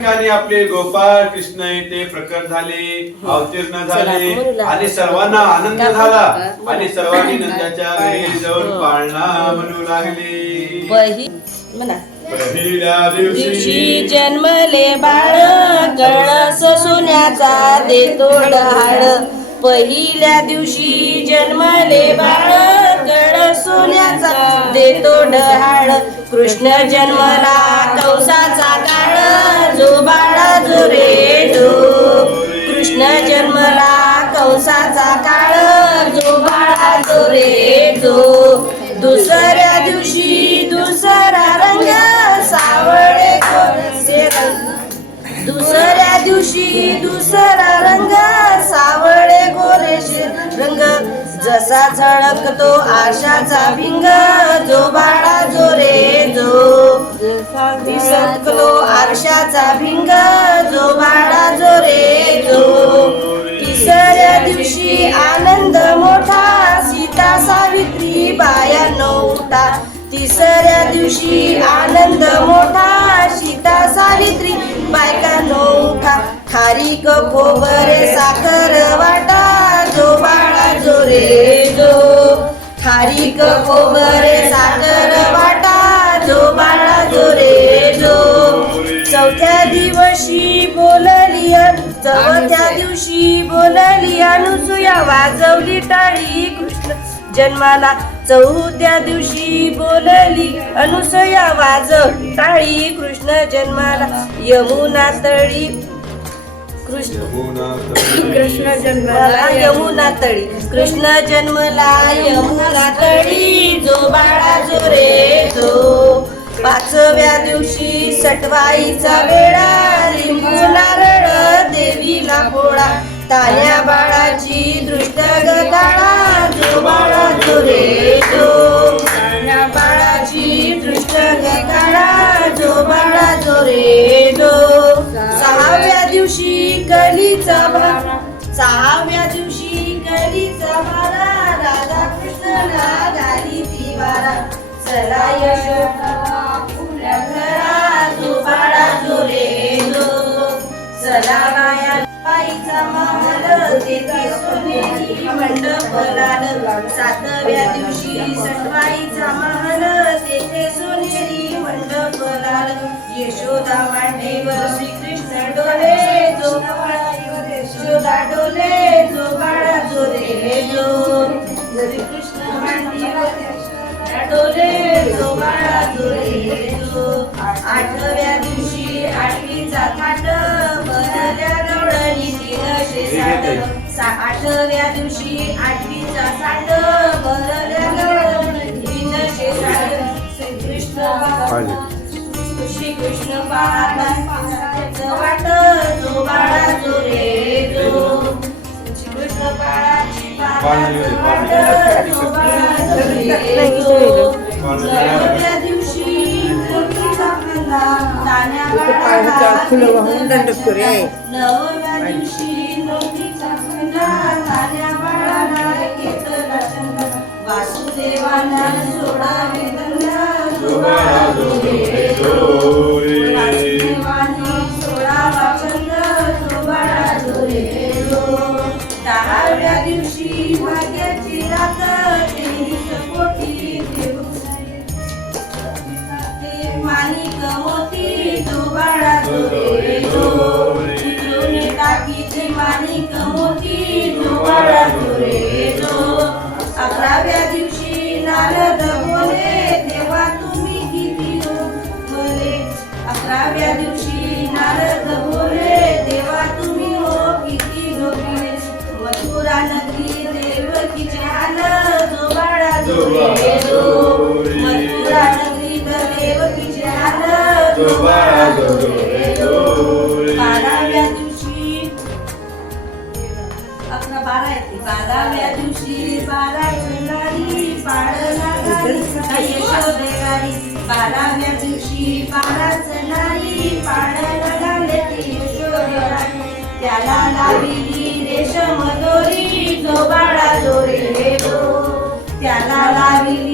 ठिकाणी आपले गोपाळ कृष्ण येथे प्रकट झाले अवतीर्ण झाले आणि सर्वांना आनंद झाला आणि सर्वांनी नंदाच्या घरी जाऊन पाळणा म्हणू लागले. पहिल्या दिवशी जन्मले बाळ कळस सोन्याचा देतो डहाळ. पहिल्या दिवशी जन्मले बाळ कळस सोन्याचा देतो डहाळ. कृष्ण जन्मला कौसाचा रे जो दुसऱ्या दिवशी दुसरा रंग सावळे कोणसे रंग. दुसऱ्या दिवशी दुसरा रंग सावळे गोरेशे रंग. जसा झळकतो आशाचा भिंग जो बाळा जो रे जो दिसतो आरशाचा भिंग जो बाळा जो रे जो तिसऱ्या दिवशी आनंद दिवशी आनंद मोठा सीता सावित्री. बायका नौका खारी खोबरे साखर वाटा जो बाळा जो रे जो. खारी खोबरे साखर वाटा जो बाळा जो रे जो. चौथ्या दिवशी बोलली चौथ्या दिवशी बोलली अनुसूया वाजवली टाळी कृष्ण. जन्माला चौथ्या दिवशी बोलली अनुसया वाजव टाळी कृष्ण जन्माला यमुना तळी. कृष्ण कृष्ण जन्मला यमुना तळी. कृष्ण जन्मला यमुना तळी. जो बाळा जो रे जो पाचव्या दिवशी सटवाईचा वेळा लिंबू नारळ देवीला पोळा. तान्या बाळाची दृष्ट गदाळा सहाव्या दिवशी कलीचा भारा सहाव्या दिवशी कलीचा भारा राधा कृष्णला गाली ती वारा चला यशोदा फुल्या घरा जो. बाळा चला माया बाईचा महाल तेथे सोनेरी मंडप लाल. सातव्या दिवशी सटवाईचा महाल तेथे सोनेरी मंडप लाल. यशोदा मांडीवर श्रीकृष्ण डोले जो यशोदा डोले जो आठव्या दिवशी आठवीचा साठ श्रीकृष्ण श्री कृष्ण वाट जो बाळा जो रे जो कृष्ण बाळाची वाट बाळा दिवशी फुलं वाहून नवव्या दिवशी नवमीचा माणिक मोती जो बाळा टाकीचे माणिक मोती रे जो अकराव्या दिवशी नारद बोले तेव्हा तुम्ही किती बोले अकराव्या दिवशी नारद बोले तेव्हा तुम्ही हो किती झोपले मथुरा नगरी देवकीचे जो रे जो मथुरा नगरी देवकीचे बाळा अकरा बारा येते बाराव्या दिवशी बारा चंदारी पाळला गाडी यशोदेवारी बाराव्या दिवशी बारा चंदारी पाळला गाले ती यशोदेवारी त्याला लाविली रेशम दोरी जो बाळा दोरे रे त्याला लाविली